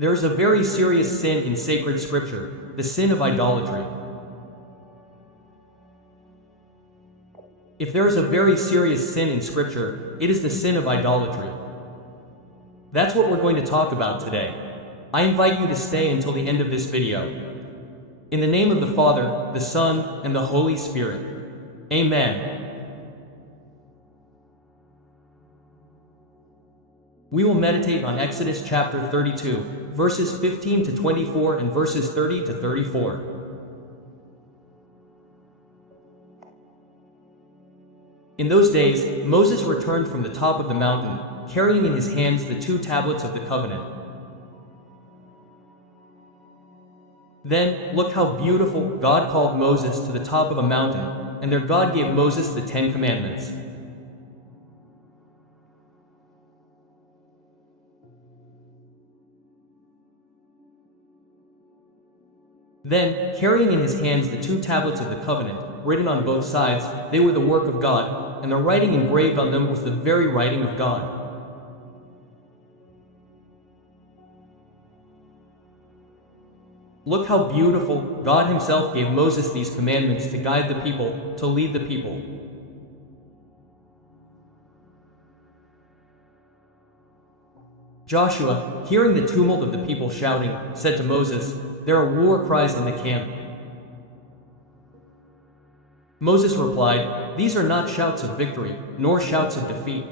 There is a very serious sin in sacred scripture, the sin of idolatry. If there is a very serious sin in scripture, it is the sin of idolatry. That's what we're going to talk about today. I invite you to stay until the end of this video. In the name of the Father, the Son, and the Holy Spirit. Amen. We will meditate on Exodus chapter 32, verses 15 to 24 and verses 30 to 34. In those days, Moses returned from the top of the mountain, carrying in his hands the 2 tablets of the covenant. Then, look how beautiful. God called Moses to the top of a mountain, and there God gave Moses the 10 commandments. Then, carrying in his hands the 2 tablets of the covenant, written on both sides, they were the work of God, and the writing engraved on them was the very writing of God. Look how beautiful. God himself gave Moses these commandments to guide the people, to lead the people. Joshua, hearing the tumult of the people shouting, said to Moses, "There are war cries in the camp." Moses replied, "These are not shouts of victory, nor shouts of defeat.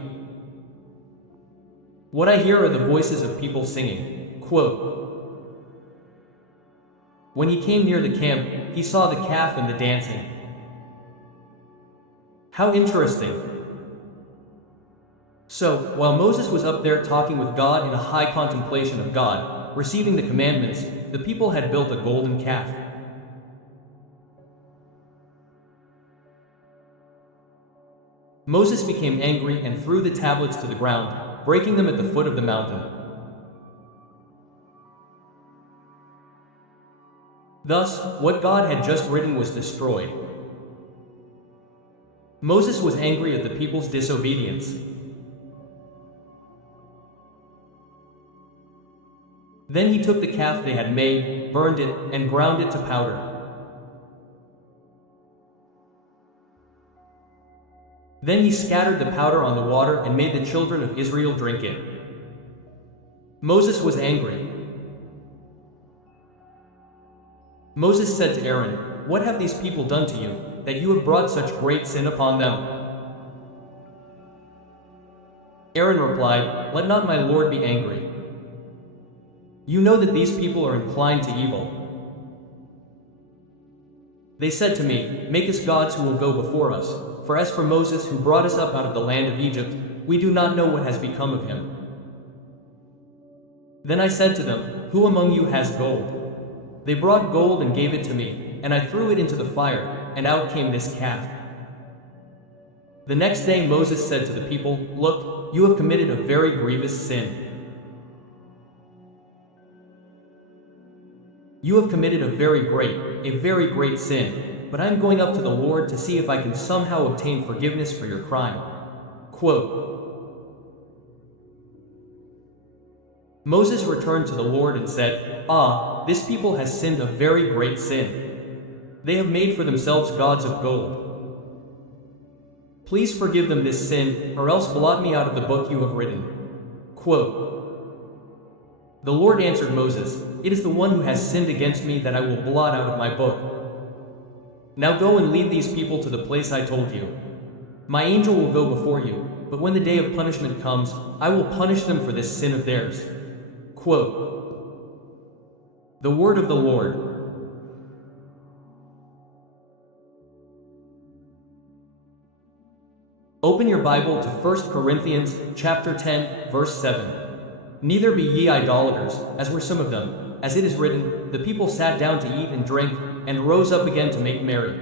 What I hear are the voices of people singing." Quote, when he came near the camp, he saw the calf and the dancing. How interesting. So, while Moses was up there talking with God in a high contemplation of God, receiving the commandments, the people had built a golden calf. Moses became angry and threw the tablets to the ground, breaking them at the foot of the mountain. Thus, what God had just written was destroyed. Moses was angry at the people's disobedience. Then he took the calf they had made, burned it, and ground it to powder. Then he scattered the powder on the water and made the children of Israel drink it. Moses was angry. Moses said to Aaron, "What have these people done to you, that you have brought such great sin upon them?" Aaron replied, "Let not my Lord be angry. You know that these people are inclined to evil. They said to me, 'Make us gods who will go before us,' for as for Moses who brought us up out of the land of Egypt, we do not know what has become of him." Then I said to them, "Who among you has gold?" They brought gold and gave it to me, and I threw it into the fire, and out came this calf. The next day Moses said to the people, "Look, you have committed a very grievous sin. You have committed a very great sin, but I am going up to the Lord to see if I can somehow obtain forgiveness for your crime." Quote, Moses returned to the Lord and said, "Ah, this people has sinned a very great sin. They have made for themselves gods of gold. Please forgive them this sin, or else blot me out of the book you have written." Quote, the Lord answered Moses, "It is the one who has sinned against me that I will blot out of my book. Now go and lead these people to the place I told you. My angel will go before you, but when the day of punishment comes, I will punish them for this sin of theirs." Quote, the word of the Lord. Open your Bible to 1 Corinthians chapter 10, verse 7. "Neither be ye idolaters, as were some of them, as it is written, the people sat down to eat and drink, and rose up again to make merry."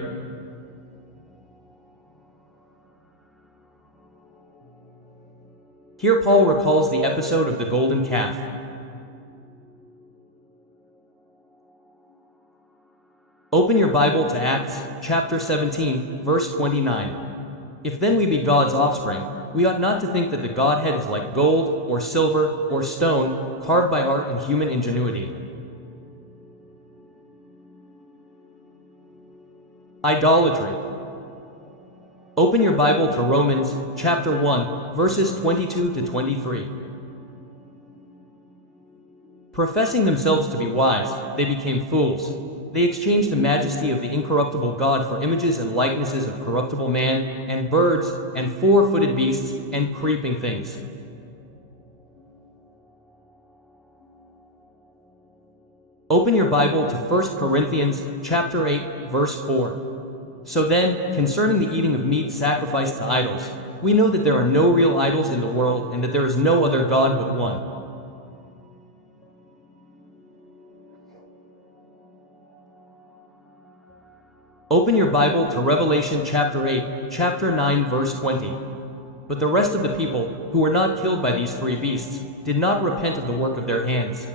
Here Paul recalls the episode of the golden calf. Open your Bible to Acts chapter 17, verse 29. "If then we be God's offspring, we ought not to think that the Godhead is like gold, or silver, or stone, carved by art and human ingenuity. Idolatry. Open your Bible to Romans, chapter 1, verses 22 to 23. Professing themselves to be wise, they became fools. They exchanged the majesty of the incorruptible God for images and likenesses of corruptible man, and birds, and four-footed beasts, and creeping things. Open your Bible to 1 Corinthians, chapter 8, verse 4. So then, concerning the eating of meat sacrificed to idols, we know that there are no real idols in the world, and that there is no other God but one. Open your Bible to Revelation chapter 8, chapter 9, verse 20. But the rest of the people, who were not killed by these three beasts, did not repent of the work of their hands.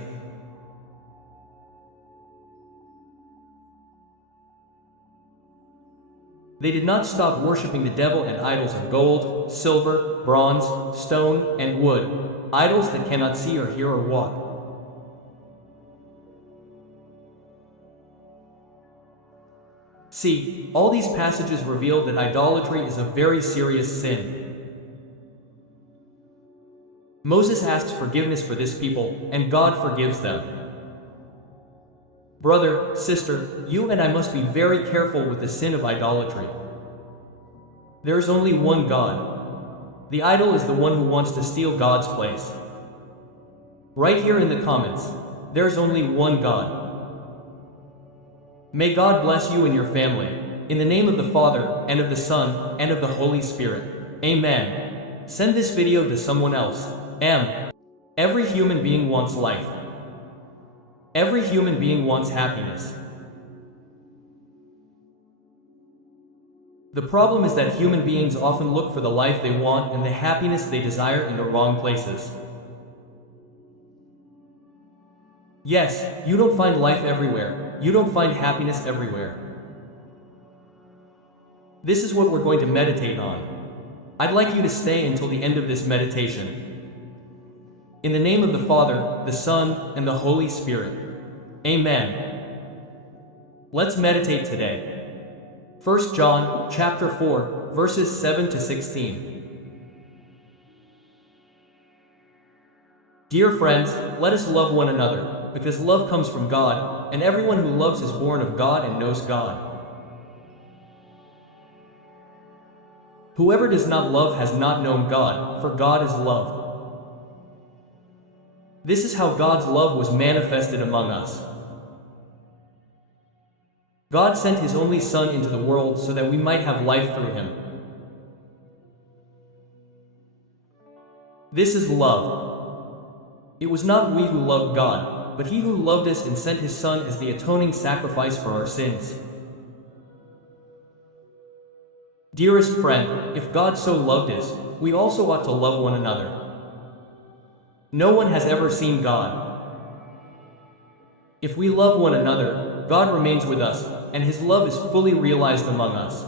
They did not stop worshiping the devil and idols of gold, silver, bronze, stone, and wood, idols that cannot see or hear or walk. See, all these passages reveal that idolatry is a very serious sin. Moses asks forgiveness for this people, and God forgives them. Brother, sister, you and I must be very careful with the sin of idolatry. There is only one God. The idol is the one who wants to steal God's place. Right here in the comments, there is only one God. May God bless you and your family. In the name of the Father, and of the Son, and of the Holy Spirit. Amen. Send this video to someone else. Every human being wants life. Every human being wants happiness. The problem is that human beings often look for the life they want and the happiness they desire in the wrong places. Yes, you don't find life everywhere. You don't find happiness everywhere. This is what we're going to meditate on. I'd like you to stay until the end of this meditation. In the name of the Father, the Son, and the Holy Spirit. Amen. Let's meditate today. 1 John, chapter 4, verses 7 to 16. Dear friends, let us love one another, because love comes from God, and everyone who loves is born of God and knows God. Whoever does not love has not known God, for God is love. This is how God's love was manifested among us. God sent His only Son into the world so that we might have life through Him. This is love. It was not we who loved God, but He who loved us and sent His Son as the atoning sacrifice for our sins. Dearest friend, if God so loved us, we also ought to love one another. No one has ever seen God. If we love one another, God remains with us, and His love is fully realized among us.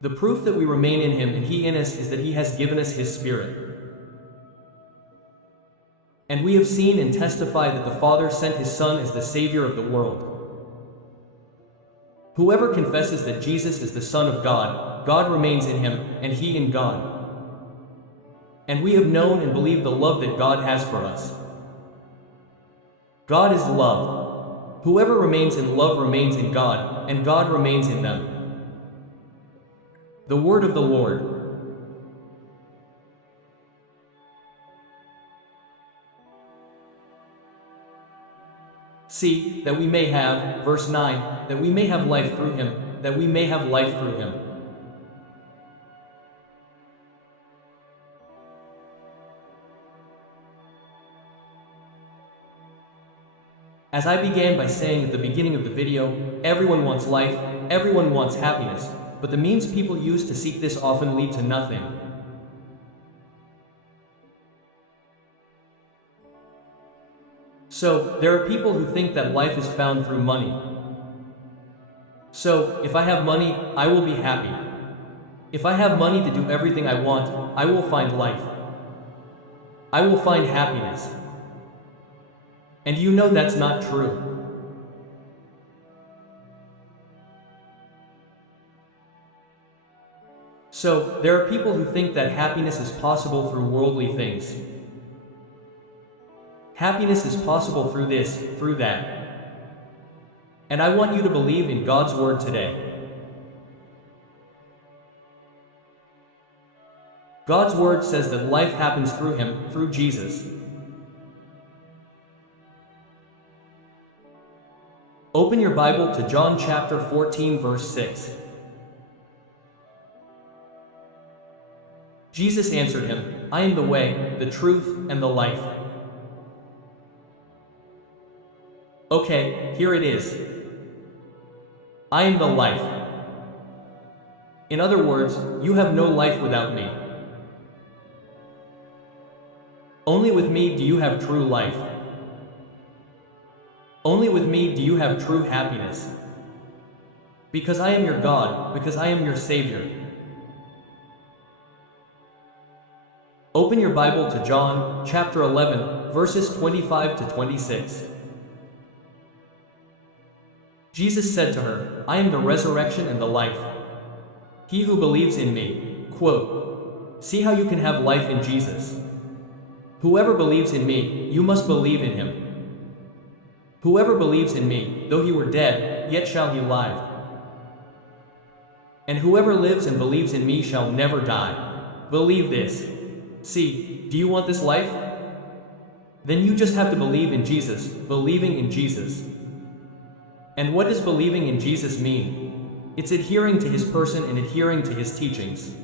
The proof that we remain in Him and He in us is that He has given us His Spirit. And we have seen and testified that the Father sent His Son as the Savior of the world. Whoever confesses that Jesus is the Son of God, God remains in him, and He in God. And we have known and believed the love that God has for us. God is love. Whoever remains in love remains in God, and God remains in them. The word of the Lord. See, that we may have, verse 9, that we may have life through Him, that we may have life through Him. As I began by saying at the beginning of the video, everyone wants life, everyone wants happiness, but the means people use to seek this often lead to nothing. So, there are people who think that life is found through money. So, if I have money, I will be happy. If I have money to do everything I want, I will find life. I will find happiness. And you know that's not true. So, there are people who think that happiness is possible through worldly things. Happiness is possible through this, through that. And I want you to believe in God's word today. God's word says that life happens through Him, through Jesus. Open your Bible to John chapter 14, verse 6. Jesus answered him, I am the way, the truth, and the life. Okay, here it is. I am the life. In other words, you have no life without me. Only with me do you have true life. Only with me do you have true happiness. Because I am your God, because I am your Savior. Open your Bible to John, chapter 11, verses 25 to 26. Jesus said to her, I am the resurrection and the life. He who believes in me, quote, see how you can have life in Jesus. Whoever believes in me, you must believe in him. Whoever believes in me, though he were dead, yet shall he live. And whoever lives and believes in me shall never die. Believe this. See, do you want this life? Then you just have to believe in Jesus, believing in Jesus. And what does believing in Jesus mean? It's adhering to his person and adhering to his teachings.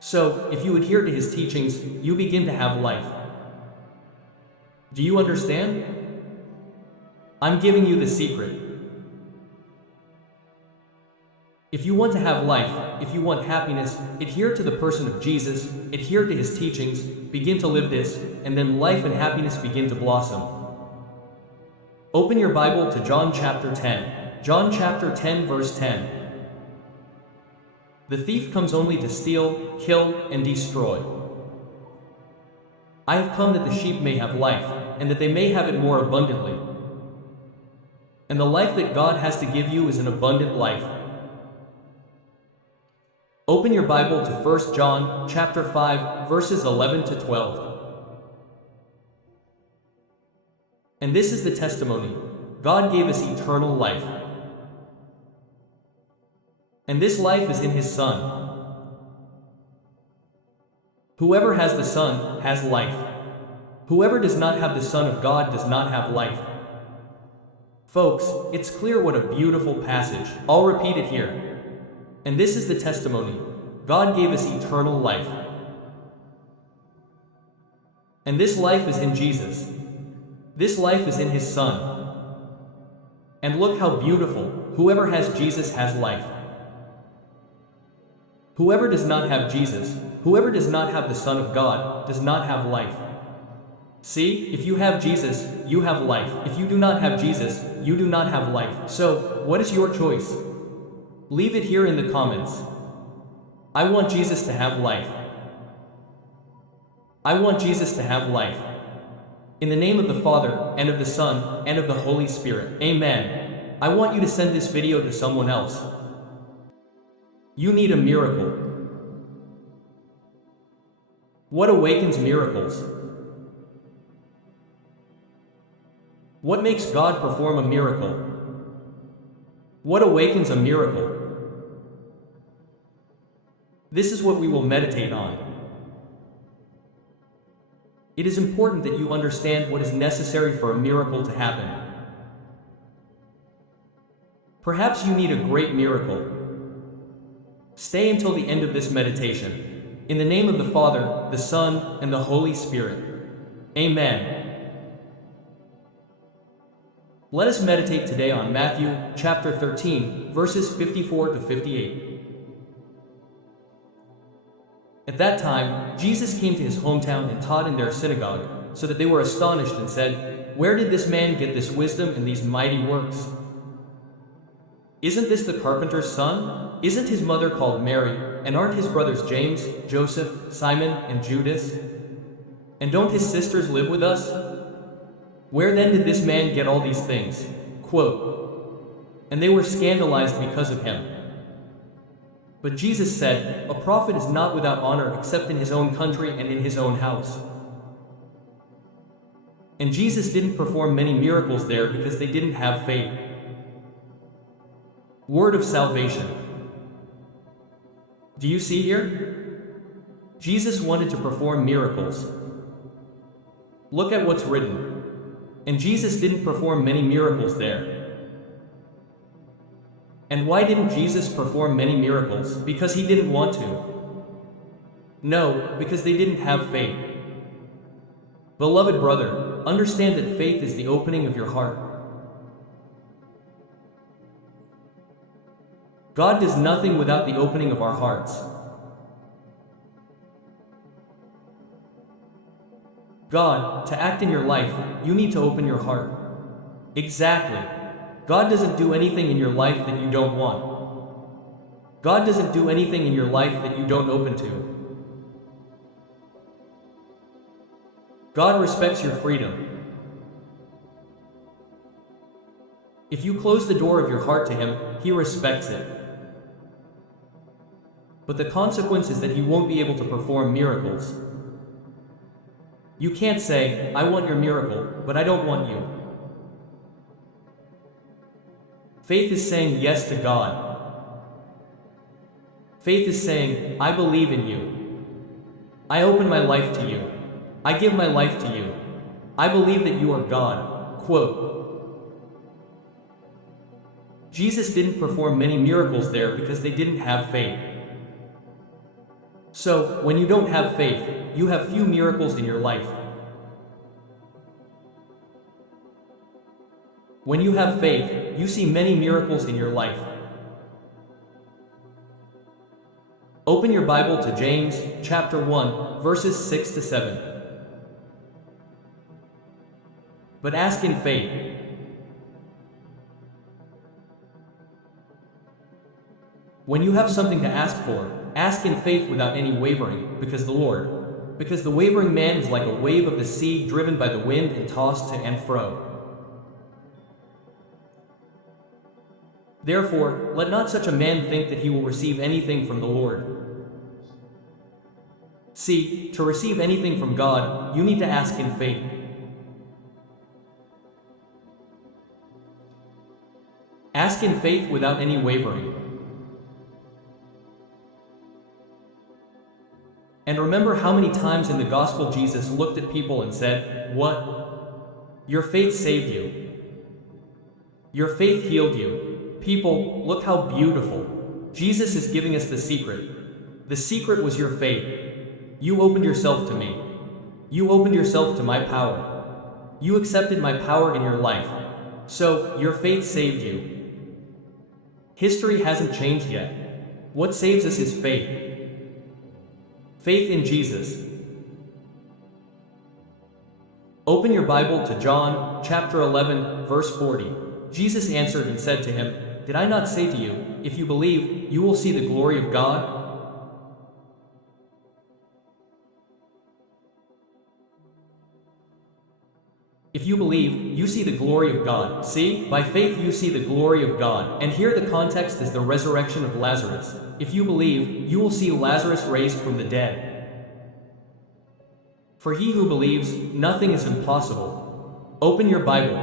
So, if you adhere to his teachings, you begin to have life. Do you understand? I'm giving you the secret. If you want to have life, if you want happiness, adhere to the person of Jesus, adhere to his teachings, begin to live this, and then life and happiness begin to blossom. Open your Bible to John chapter 10. John chapter 10 verse 10. The thief comes only to steal, kill, and destroy. I have come that the sheep may have life, and that they may have it more abundantly. And the life that God has to give you is an abundant life. Open your Bible to 1 John chapter 5, verses 11 to 12. And this is the testimony. God gave us eternal life. And this life is in his Son. Whoever has the Son has life. Whoever does not have the Son of God does not have life. Folks, it's clear what a beautiful passage. I'll repeat it here. And this is the testimony. God gave us eternal life. And this life is in Jesus. This life is in his Son. And look how beautiful. Whoever has Jesus has life. Whoever does not have Jesus, whoever does not have the Son of God, does not have life. See, if you have Jesus, you have life. If you do not have Jesus, you do not have life. So, what is your choice? Leave it here in the comments. I want Jesus to have life. I want Jesus to have life. In the name of the Father, and of the Son, and of the Holy Spirit. Amen. I want you to send this video to someone else. You need a miracle. What awakens miracles? What makes God perform a miracle? What awakens a miracle? This is what we will meditate on. It is important that you understand what is necessary for a miracle to happen. Perhaps you need a great miracle. Stay until the end of this meditation. In the name of the Father, the Son, and the Holy Spirit. Amen. Let us meditate today on Matthew chapter 13, verses 54 to 58. At that time, Jesus came to his hometown and taught in their synagogue, so that they were astonished and said, Where did this man get this wisdom and these mighty works? Isn't this the carpenter's son? Isn't his mother called Mary, and aren't his brothers James, Joseph, Simon, and Judas? And don't his sisters live with us? Where then did this man get all these things?" Quote, "And they were scandalized because of him." But Jesus said, "A prophet is not without honor except in his own country and in his own house." And Jesus didn't perform many miracles there because they didn't have faith. Word of salvation. Do you see here? Jesus wanted to perform miracles. Look at what's written. And Jesus didn't perform many miracles there. And why didn't Jesus perform many miracles? Because he didn't want to. No, because they didn't have faith. Beloved brother, understand that faith is the opening of your heart. God does nothing without the opening of our hearts. God, to act in your life, you need to open your heart. Exactly. God doesn't do anything in your life that you don't want. God doesn't do anything in your life that you don't open to. God respects your freedom. If you close the door of your heart to Him, He respects it. But the consequence is that He won't be able to perform miracles. You can't say, "I want your miracle, but I don't want you." Faith is saying yes to God. Faith is saying, "I believe in you. I open my life to you. I give my life to you. I believe that you are God." Quote. Jesus didn't perform many miracles there because they didn't have faith. So, when you don't have faith, you have few miracles in your life. When you have faith, you see many miracles in your life. Open your Bible to James, chapter 1, verses 6 to 7. But ask in faith. When you have something to ask for, ask in faith without any wavering, because the wavering man is like a wave of the sea driven by the wind and tossed to and fro. Therefore, let not such a man think that he will receive anything from the Lord. See, to receive anything from God, you need to ask in faith. Ask in faith without any wavering. And remember how many times in the gospel Jesus looked at people and said, "What? Your faith saved you. Your faith healed you." People, look how beautiful. Jesus is giving us the secret. The secret was your faith. You opened yourself to me. You opened yourself to my power. You accepted my power in your life. So, your faith saved you. History hasn't changed yet. What saves us is faith. Faith in Jesus. Open your Bible to John, chapter 11, verse 40. Jesus answered and said to him, "Did I not say to you, if you believe, you will see the glory of God?" If you believe, you see the glory of God. See, by faith you see the glory of God. And here the context is the resurrection of Lazarus. If you believe, you will see Lazarus raised from the dead. For he who believes, nothing is impossible. Open your Bible.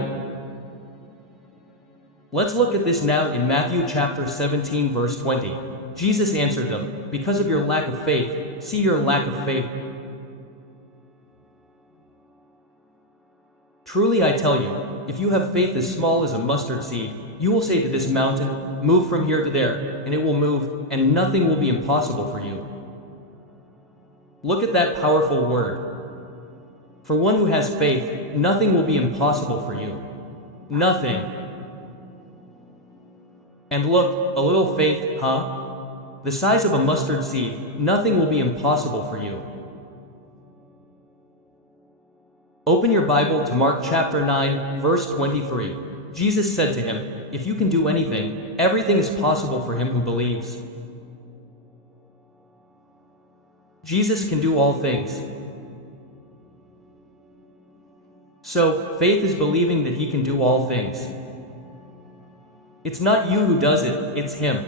Let's look at this now in Matthew chapter 17 verse 20. Jesus answered them, "Because of your lack of faith, see your lack of faith. Truly I tell you, if you have faith as small as a mustard seed, you will say to this mountain, 'Move from here to there,' and it will move, and nothing will be impossible for you." Look at that powerful word. For one who has faith, nothing will be impossible for you. Nothing. And look, a little faith, huh? The size of a mustard seed, nothing will be impossible for you. Open your Bible to Mark chapter 9, verse 23. Jesus said to him, "If you can do anything, Everything is possible for him who believes. Jesus can do all things. So, faith is believing that he can do all things. It's not you who does it, it's him.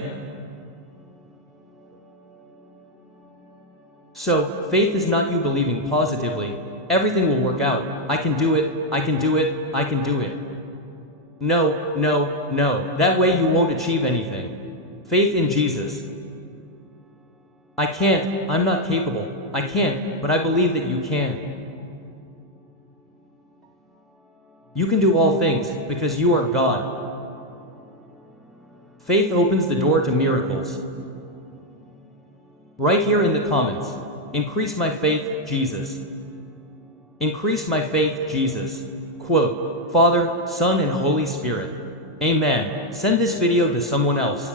So, faith is not you believing positively, everything will work out, I can do it, I can do it, I can do it. No, no, no, that way you won't achieve anything. Faith in Jesus. I can't, I'm not capable, I can't, but I believe that you can. You can do all things, because you are God. Faith opens the door to miracles. Write here in the comments, increase my faith, Jesus. Increase my faith, Jesus. Quote, Father, Son, and Holy Spirit. Amen. Send this video to someone else.